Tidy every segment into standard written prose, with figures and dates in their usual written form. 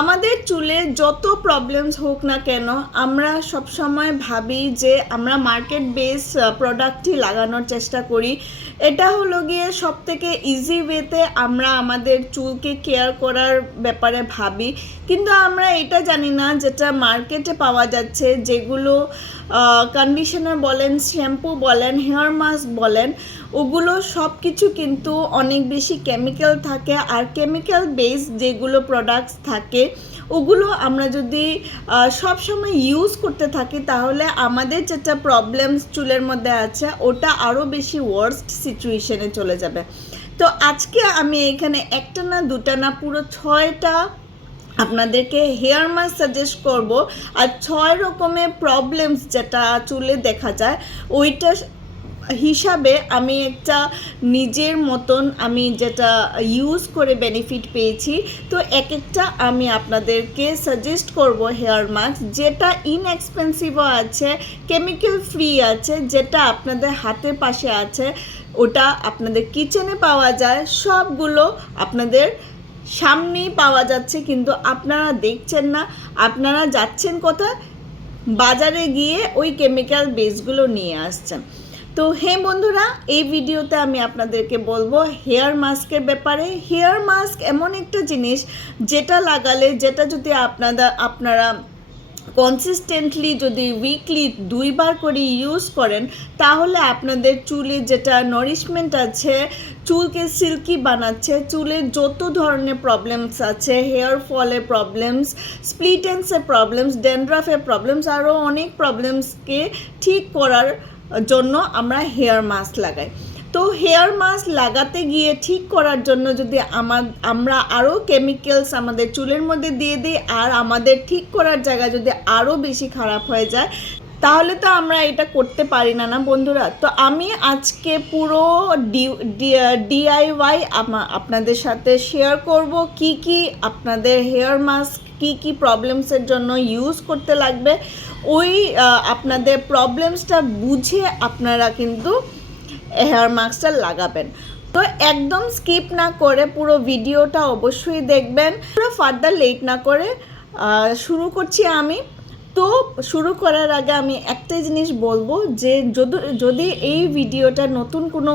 আমাদের চুলে যত প্রবলেমস হোক না কেন আমরা সবসময় ভাবি যে আমরা মার্কেট বেস প্রোডাক্টই লাগানোর চেষ্টা করি। এটা হলো গিয়ে সবথেকে ইজি ওয়েতে আমরা আমাদের চুলকে কেয়ার করার ব্যাপারে ভাবি, কিন্তু আমরা এটা জানি না যেটা মার্কেটে পাওয়া যাচ্ছে, যেগুলো কন্ডিশনার বলেন, শ্যাম্পু বলেন, হেয়ার মাস্ক বলেন, ওগুলো সব কিছু কিন্তু অনেক বেশি কেমিক্যাল থাকে। আর কেমিক্যাল বেস যেগুলো প্রোডাক্টস থাকে ওগুলো আমরা যদি সব সময় ইউজ করতে থাকি তাহলে আমাদের যেটা প্রবলেমস চুলের মধ্যে আছে ওটা আরও বেশি ওয়ার্স্ট সিচুয়েশনে চলে যাবে। তো আজকে আমি এখানে একটা না দুটা না পুরো 6টা আপনাদেরকে হেয়ার মাস্ক সাজেস্ট করব। আর 6 রকমের প্রবলেমস যেটা চুলে দেখা যায় ওইটা হিসাবে আমি একটা নিজের মতন আমি যেটা ইউজ করে বেনিফিট পেয়েছি, তো এক একটা আমি আপনাদেরকে সাজেস্ট করব হেয়ার মাস্ক যেটা ইনএক্সপেন্সিভও আছে, কেমিক্যাল ফ্রি আছে, যেটা আপনাদের হাতের পাশে আছে, ওটা আপনাদের কিচেনে পাওয়া যায়, সবগুলো আপনাদের সামনেই পাওয়া যাচ্ছে, কিন্তু আপনারা দেখছেন না। আপনারা যাচ্ছেন কোথায়? বাজারে গিয়ে ওই কেমিক্যাল বেসগুলো নিয়ে আসছেন। তো হ্যাঁ বন্ধুরা, এই ভিডিওতে আমি আপনাদেরকে বলবো হেয়ার মাস্কের ব্যাপারে। হেয়ার মাস্ক এমন একটা জিনিস যেটা লাগালে, যেটা যদি আপনারা কনসিস্টেন্টলি যদি উইকলি 2বার করে ইউজ করেন তাহলে আপনাদের চুলে যেটা নারিশমেন্ট আছে, চুলকে সিল্কি বানাচ্ছে, চুলের যত ধরনের প্রবলেমস আছে, হেয়ার ফলের প্রবলেমস, স্প্লিট এন্ডসের প্রবলেমস, ড্যান্ড্রাফের প্রবলেমস, আরও অনেক প্রবলেমসকে ঠিক করার জন্য আমরা হেয়ার মাস্ক লাগাই। তো হেয়ার মাস্ক লাগাতে গিয়ে ঠিক করার জন্য যদি আমরা আরও কেমিক্যালস আমাদের চুলের মধ্যে দিয়ে দিই আর আমাদের ঠিক করার জায়গা যদি আরও বেশি খারাপ হয়ে যায় তাহলে তো আমরা এটা করতে পারি না না বন্ধুরা। তো আমি আজকে পুরো ডিআইওয়াই আপনাদের সাথে শেয়ার করব কি কি আপনাদের হেয়ার মাস্ক কি কি প্রবলেমসের জন্য ইউজ করতে লাগবে। ওই আপনাদের প্রবলেমসটা বুঝে আপনারা কিন্তু হেয়ার মাস্কটা লাগাবেন। তো একদম স্কিপ না করে পুরো ভিডিওটা অবশ্যই দেখবেন। পুরো ফার্দার লেট না করে শুরু করছি আমি। তো শুরু করার আগে আমি একটাই জিনিস বলবো যে যদি এই ভিডিওটা নতুন কোনো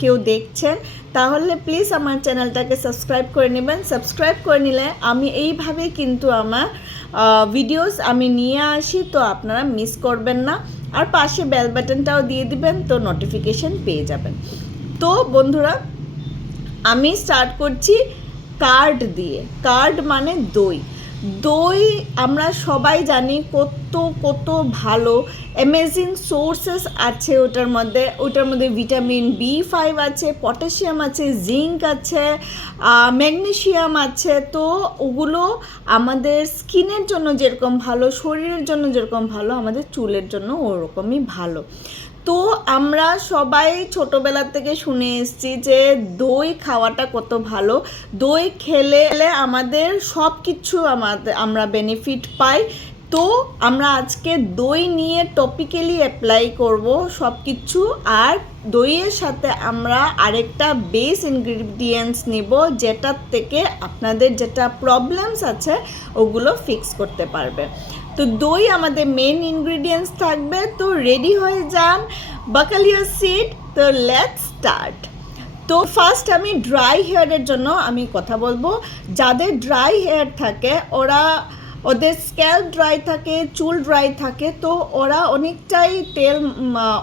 কেউ দেখছেন তাহলে প্লিজ আমার চ্যানেলটাকে সাবস্ক্রাইব করে নেবেন। সাবস্ক্রাইব করে নিলে আমি এইভাবে কিন্তু আমার ভিডিওস আমি নিয়ে আসি, তো আপনারা মিস করবেন না। আর পাশে বেল বাটনটাও দিয়ে দিবেন, তো নোটিফিকেশন পেয়ে যাবেন। তো বন্ধুরা, আমি স্টার্ট করছি কার্ড দিয়ে। কার্ড মানে দই। দই আমরা সবাই জানি কত ভালো অ্যামেজিং সোর্সেস আছে ওটার মধ্যে ভিটামিন B5 আছে, পটাশিয়াম আছে, জিঙ্ক আছে, ম্যাগনেশিয়াম আছে। তো ওগুলো আমাদের স্কিনের জন্য যেরকম ভালো, শরীরের জন্য যেরকম ভালো, আমাদের চুলের জন্য ওরকমই ভালো। তো আমরা সবাই ছোটোবেলা থেকে শুনে এসেছি যে দই খাওয়াটা কত ভালো, দই খেলে আমাদের সব কিছু আমরা বেনিফিট পাই। তো আমরা আজকে দই নিয়ে টপিক্যালি অ্যাপ্লাই করব সব কিছু। আর দইয়ের সাথে আমরা আরেকটা বেস ইনগ্রিডিয়েন্টস নেব যেটার থেকে আপনাদের যেটা প্রবলেমস আছে ওগুলো ফিক্স করতে পারবে। তো দই আমাদের মেন ইনগ্রিডিয়েন্টস থাকবে। তো রেডি হয়ে যান, বাকল ইউর সিট। তো লেটস স্টার্ট। তো ফার্স্ট আমি ড্রাই হেয়ারের জন্য আমি কথা বলবো। যাদের ড্রাই হেয়ার থাকে ওদের স্ক্যাল্প ড্রাই থাকে, চুল ড্রাই থাকে, তো ওরা অনেকটাই তেল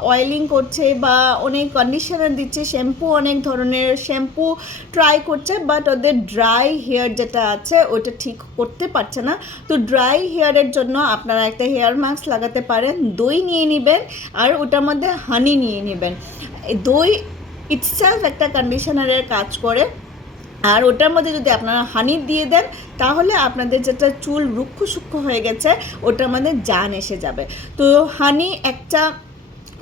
অয়েলিং করছে বা অনেক কন্ডিশনার দিচ্ছে, শ্যাম্পু অনেক ধরনের শ্যাম্পু ট্রাই করছে, বাট ওদের ড্রাই হেয়ার যেটা আছে ওটা ঠিক করতে পারছে না। তো ড্রাই হেয়ারের জন্য আপনারা একটা হেয়ার মাস্ক লাগাতে পারেন। দই নিয়ে নেবেন আর ওটার মধ্যে হানি নিয়ে নেবেন। দই ইটসেলফ একটা কন্ডিশনারের কাজ করে, আর ওটার মধ্যে যদি আপনারা হানি দিয়ে দেন তাহলে আপনাদের যেটা চুল রুক্ষ সূক্ষ্ম হয়ে গেছে ওটার মধ্যে জান এসে যাবে। তো হানি একটা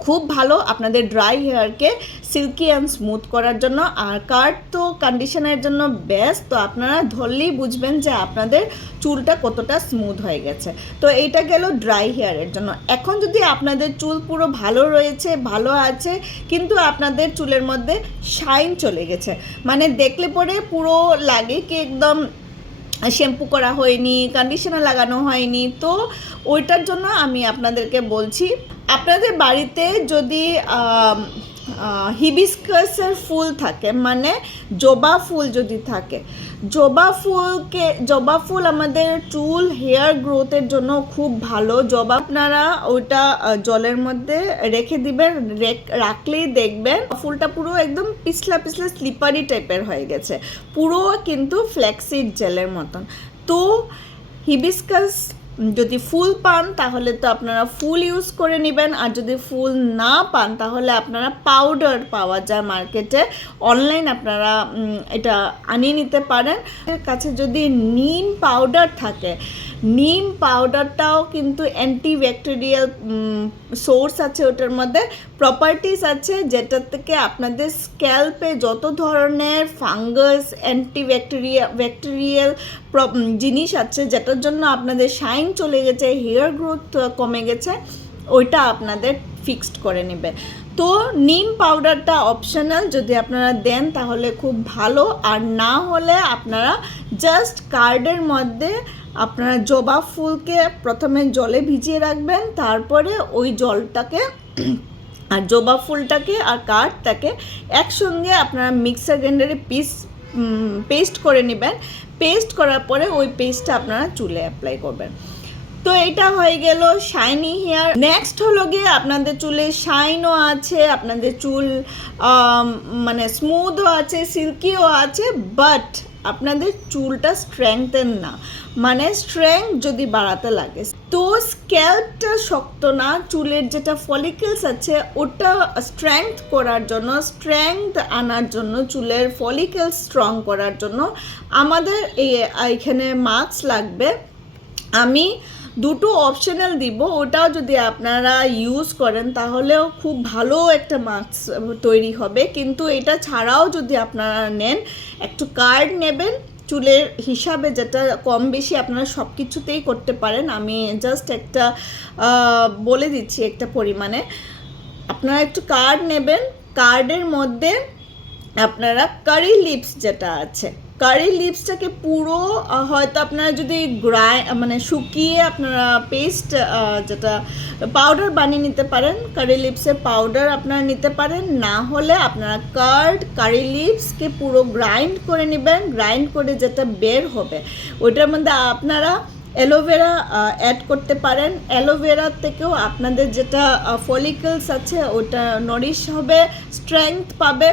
খুব ভালো আপনাদের ড্রাই হেয়ারকে সিল্কি অ্যান্ড স্মুথ করার জন্য। আর কার্ড তো কন্ডিশনের জন্য বেস্ট। তো আপনারা ধরলেই বুঝবেন যে আপনাদের চুলটা কতটা স্মুথ হয়ে গেছে। তো এইটা গেল ড্রাই হেয়ারের জন্য। এখন যদি আপনাদের চুল পুরো ভালো রয়েছে, ভালো আছে, কিন্তু আপনাদের চুলের মধ্যে শাইন চলে গেছে, মানে দেখলে পরে পুরো লাগে কি একদম শ্যাম্পু করা হয়নি, কন্ডিশনার লাগানো হয়নি, তো ওইটার জন্য আমি আপনাদেরকে বলছি, আপনাদের বাড়িতে যদি হিবিস্কাসের ফুল থাকে, মানে জবা ফুল যদি থাকে, জবা ফুল আমাদের চুল হেয়ার গ্রোথের জন্য খুব ভালো। জবা আপনারা ওইটা জলের মধ্যে রেখে দিবেন, রাখলেই দেখবেন ফুলটা পুরো একদম পিছলা পিছলা স্লিপারি টাইপের হয়ে গেছে, পুরো কিন্তু ফ্ল্যাক্সিড জেলের মতন। তো হিবিস্কাস যদি ফুল পান তাহলে তো আপনারা ফুল ইউজ করে নেবেন, আর যদি ফুল না পান তাহলে আপনারা পাউডার পাওয়া যায় মার্কেটে, অনলাইন আপনারা এটা আনিয়ে নিতে পারেন। এর কাছে যদি নিম পাউডার থাকে, নিম পাউডারটাও কিন্তু অ্যান্টিব্যাকটেরিয়াল সোর্স আছে, ওটার মধ্যে প্রপার্টিস আছে যেটার থেকে আপনাদের স্ক্যাল্পে যত ধরনের ফাঙ্গাস, ব্যাকটেরিয়াল জিনিস আছে যেটার জন্য আপনাদের শাইন চলে গেছে, হেয়ার গ্রোথ কমে গেছে, ওইটা আপনাদের ফিক্সড করে নেবে। তো নিম পাউডারটা অপশনাল, যদি আপনারা দেন তাহলে খুব ভালো, আর না হলে আপনারা জাস্ট কার্ডের মধ্যে আপনারা জবা ফুলকে প্রথমে জলে ভিজিয়ে রাখবেন, তারপরে ওই জলটাকে আর জবা ফুলটাকে আর কার্ডটাকে একসঙ্গে আপনারা মিক্সার গ্রাইন্ডারে পেস্ট করে নেবেন। পেস্ট করার পরে ওই পেস্টটা আপনারা চুলে অ্যাপ্লাই করবেন। তো এটা হয়ে গেল শাইনি হেয়ার। নেক্সট হলো গিয়ে আপনাদের চুলে শাইনও আছে, আপনাদের চুল মানে স্মুথও আছে, সিল্কিও আছে, বাট আপনাদের চুলটা স্ট্রেংথেন না, মানে স্ট্রেংথ যদি বাড়াতে লাগে। তো স্ক্যাল্পটা শক্ত না, চুলের যেটা ফলিকেলস আছে ওটা স্ট্রেংথ করার জন্য, স্ট্রেংথ আনার জন্য, চুলের ফলিকেলস স্ট্রং করার জন্য আমাদের এইখানে মাস্ক লাগবে। আমি দুটো অপশনাল দিব, ওটাও যদি আপনারা ইউজ করেন তাহলেও খুব ভালো একটা মাস্ক তৈরি হবে। কিন্তু এটা ছাড়াও যদি আপনারা নেন, একটু কার্ড নেবেন চুলের হিসাবে, যেটা কম বেশি আপনারা সব কিছুতেই করতে পারেন, আমি জাস্ট একটা বলে দিচ্ছি একটা পরিমাণে। আপনারা একটু কার্ড নেবেন, কার্ডের মধ্যে আপনারা কারি লিপস যেটা আছে, কারি লিপসটাকে পুরো হয়তো আপনারা যদি মানে শুকিয়ে আপনারা পেস্ট যেটা পাউডার বানিয়ে নিতে পারেন, কারি লিপসের পাউডার আপনারা নিতে পারেন, না হলে আপনারা কারি লিপসকে পুরো গ্রাইন্ড করে নেবেন। গ্রাইন্ড করে যেটা বের হবে ওইটার মধ্যে আপনারা অ্যালোভেরা অ্যাড করতে পারেন। অ্যালোভেরার থেকেও আপনাদের যেটা ফলিকলস আছে ওটা নরিশ হবে, স্ট্রেংথ পাবে।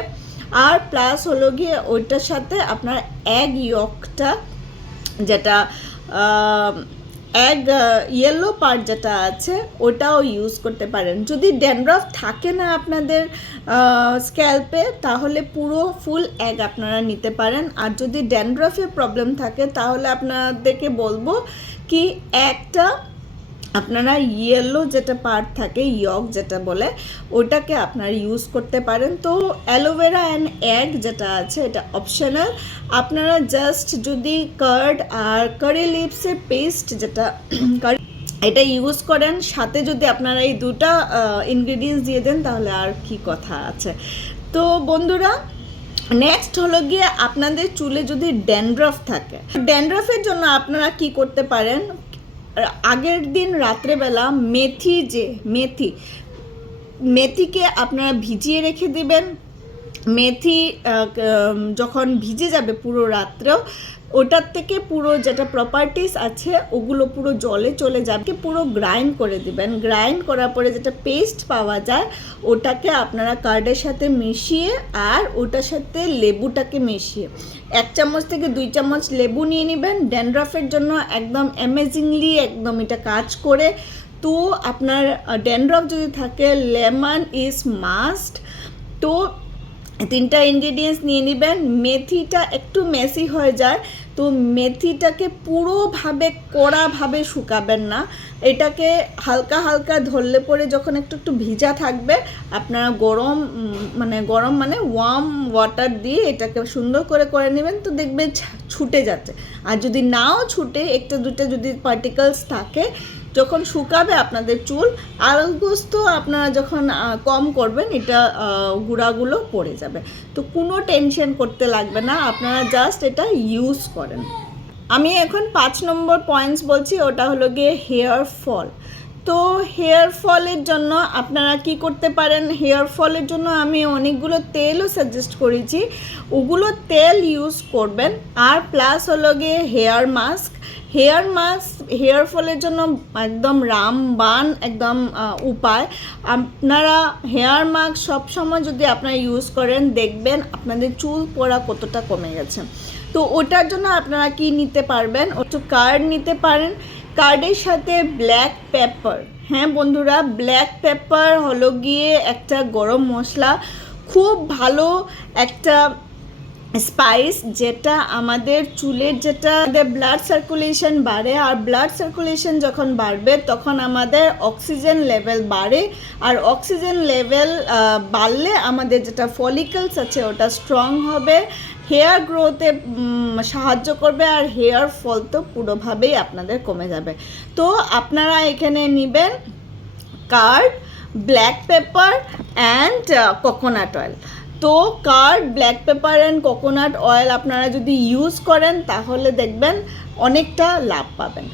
আর প্লাস হলো গিয়ে ওইটার সাথে আপনার এগ ইয়কটা, যেটা এগ ইয়েলো পার্ট যেটা আছে ওটাও ইউজ করতে পারেন। যদি ড্যান্ড্রাফ থাকে না আপনাদের স্ক্যাল্পে তাহলে পুরো ফুল এগ আপনারা নিতে পারেন। আর যদি ড্যান্ড্রাফের প্রবলেম থাকে তাহলে আপনাদেরকে বলবো কি একটা আপনারা ইয়েলো যেটা পার্ট থাকে, ইয়ক যেটা বলে, ওটাকে আপনারা ইউজ করতে পারেন। তো অ্যালোভেরা অ্যান্ড এগ যেটা আছে এটা অপশনাল, আপনারা জাস্ট যদি কার্ড আর কারি লিপসের পেস্ট যেটা এটা ইউজ করেন, সাথে যদি আপনারা এই দুটা ইনগ্রিডিয়েন্টস দিয়ে দেন তাহলে আর কি কথা আছে। তো বন্ধুরা, নেক্সট হলো গিয়ে আপনাদের চুলে যদি ড্যান্ড্রাফ থাকে, ড্যান্ড্রাফের জন্য আপনারা কি করতে পারেন, আগের দিন রাত্রেবেলা মেথিকে আপনারা ভিজিয়ে রেখে দিবেন। মেথি যখন ভিজে যাবে পুরো রাত্রেও, ওটার থেকে পুরো যেটা প্রপার্টিস আছে ওগুলো পুরো জলে চলে যাবে, পুরো গ্রাইন্ড করে দিবেন। গ্রাইন্ড করার পরে যেটা পেস্ট পাওয়া যায় ওটাকে আপনারা কার্ডের সাথে মিশিয়ে, আর ওটার সাথে লেবুটাকে মিশিয়ে 1 চামচ থেকে 2 চামচ লেবু নিয়ে নেবেন। ড্যান্ড্রাফের জন্য একদম অ্যামেজিংলি একদম এটা কাজ করে। তো আপনার ড্যান্ড্রাফ যদি থাকে, লেমন ইজ মাস্ট। তো 3টা ইনগ্রিডিয়েন্টস নিয়ে নেবেন। মেথিটা একটু মেসি হয়ে যায়, তো মেথিটাকে পুরোভাবে কড়াভাবে শুকাবেন না, এটাকে হালকা হালকা ধরলে পরে যখন একটু ভিজা থাকবে আপনারা গরম মানে ওয়ার্ম ওয়াটার দিয়ে এটাকে সুন্দর করে নেবেন, তো দেখবেন ছুটে যাচ্ছে। আর যদি নাও ছুটে, একটা দুটো যদি পার্টিকলস থাকে, যখন শুকাবে আপনাদের চুল, আলগোস্ত আপনারা যখন কম করবেন এটা গুঁড়াগুলো পড়ে যাবে। তো কোনো টেনশন করতে লাগবে না, আপনারা জাস্ট এটা ইউজ করেন। আমি এখন 5 নম্বর পয়েন্টস বলছি, ওটা হলো গিয়ে হেয়ার ফল। তো হেয়ার ফলের জন্য আপনারা কি করতে পারেন, হেয়ার ফলের জন্য আমি অনেকগুলো তেলও সাজেস্ট করেছি, ওগুলো তেল ইউজ করবেন। আর প্লাস হলো গিয়ে হেয়ার মাস্ক। হেয়ার ফলের জন্য একদম রামবান একদম উপায়। আপনারা হেয়ার মাস্ক সবসময় যদি আপনারা ইউজ করেন, দেখবেন আপনাদের চুল পড়া কতটা কমে গেছে। তো ওটার জন্য আপনারা কি নিতে পারবেন, একটু কার্ড নিতে পারেন। কার্ডের সাথে ব্ল্যাক পেপার, হ্যাঁ বন্ধুরা, ব্ল্যাক পেপার হলো গিয়ে একটা গরম মশলা, খুব ভালো একটা স্পাইস, যেটা আমাদের চুলের যেটা ব্লাড সার্কুলেশন বাড়ে। আর ব্লাড সার্কুলেশন যখন বাড়বে তখন আমাদের অক্সিজেন লেভেল বাড়ে, আর অক্সিজেন লেভেল বাড়লে আমাদের যেটা ফলিকলস আছে ওটা স্ট্রং হবে, হেয়ার গ্রোথে সাহায্য করবে, আর হেয়ার ফল তো পুরোভাবেই আপনাদের কমে যাবে। তো আপনারা এখানে নেবেন curd, black pepper and coconut oil. তো curd, black pepper and coconut oil আপনারা যদি ইউজ করেন তাহলে দেখবেন অনেকটা লাভ পাবেন।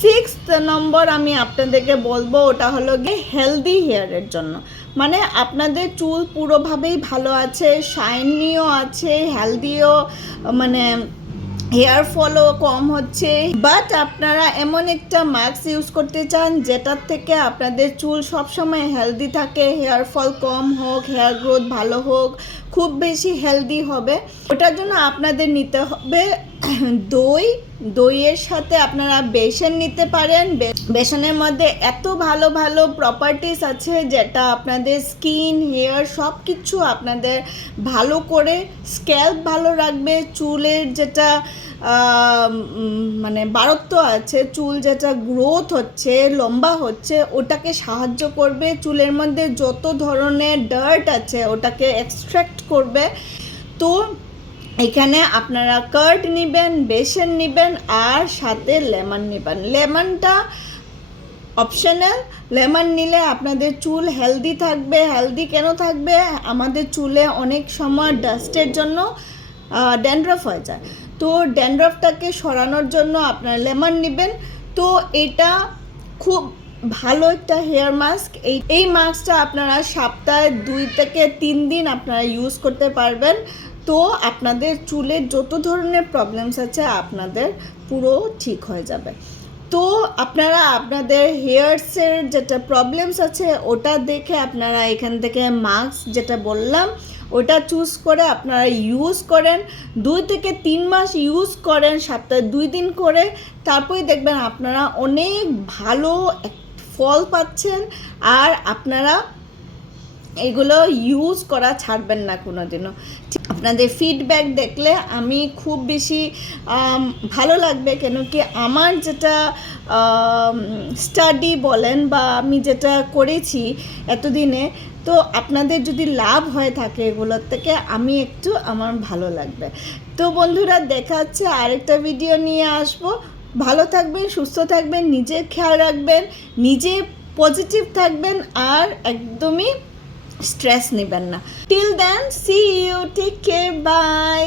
6th নম্বর আমি আপনাদেরকে বলবো, ওটা হলো গিয়ে হেলদি হেয়ারের জন্য। মানে আপনাদের চুল পুরোভাবেই ভালো আছে, শাইনিও আছে, হেলদিও, মানে হেয়ার ফলও কম হচ্ছে, বাট আপনারা এমন একটা মাস্ক ইউজ করতে চান যেটার থেকে আপনাদের চুল সবসময় হেলদি থাকে, হেয়ার ফল কম হোক, হেয়ার গ্রোথ ভালো হোক, খুব বেশি হেলদি হবে। ওটার জন্য আপনাদের নিতে হবে দইয়ের সাথে আপনারা বেসন নিতে পারেন। বেসনের মধ্যে এত ভালো ভালো প্রপার্টিস আছে যেটা আপনাদের স্কিন, হেয়ার সব কিছু আপনাদের ভালো করে, স্ক্যাল্প ভালো রাখবে, চুলের যেটা মানে বাড়ত্ব আছে, চুল যেটা গ্রোথ হচ্ছে, লম্বা হচ্ছে, ওটাকে সাহায্য করবে, চুলের মধ্যে যত ধরনের ডার্ট আছে ওটাকে এক্সট্র্যাক্ট করবে। তো এখানে আপনারা কার্ড নেবেন, বেসন নেবেন, আর সাথে লেমন নেবেন। লেমনটা অপশনাল, লেমন নিলে আপনাদের চুল হেলদি থাকবে। হেলদি কেন থাকবে, আমাদের চুলে অনেক সময় ডাস্টের জন্য ড্যান্ড্রফ হয়ে যায়, তো ড্যান্ড্রফটাকে সরানোর জন্য আপনারা লেমন নেবেন। তো এটা খুব ভালো একটা হেয়ার মাস্ক। এই মাস্কটা আপনারা সপ্তাহে 2 থেকে 3 দিন আপনারা ইউজ করতে পারবেন। তো আপনাদের চুলের যত ধরনের প্রবলেমস আছে আপনাদের পুরো ঠিক হয়ে যাবে। তো আপনারা আপনাদের হেয়ারসের যেটা প্রবলেমস আছে ওটা দেখে আপনারা এখান থেকে মাস্ক যেটা বললাম ওটা চুজ করে আপনারা ইউজ করেন, 2 থেকে 3 মাস ইউজ করেন, সপ্তাহে 2 দিন করে, তারপরে দেখবেন আপনারা অনেক ভালো ফল পাচ্ছেন। আর আপনারা এগুলো ইউজ করা ছাড়বেন না কোনো দিনও। আপনাদের ফিডব্যাক দেখলে আমি খুব বেশি ভালো লাগবে, কেন কি আমার যেটা স্টাডি বলেন বা আমি যেটা করেছি এতদিনে, তো আপনাদের যদি লাভ হয়ে থাকে এগুলোর থেকে আমি একটু আমার ভালো লাগবে। তো বন্ধুরা, দেখা হচ্ছে আরেকটা ভিডিও নিয়ে আসবো। ভালো থাকবেন, সুস্থ থাকবেন, নিজের খেয়াল রাখবেন, নিজে পজিটিভ থাকবেন, আর একদমই স্ট্রেস নেবেন না। Till then, see you, take care, by.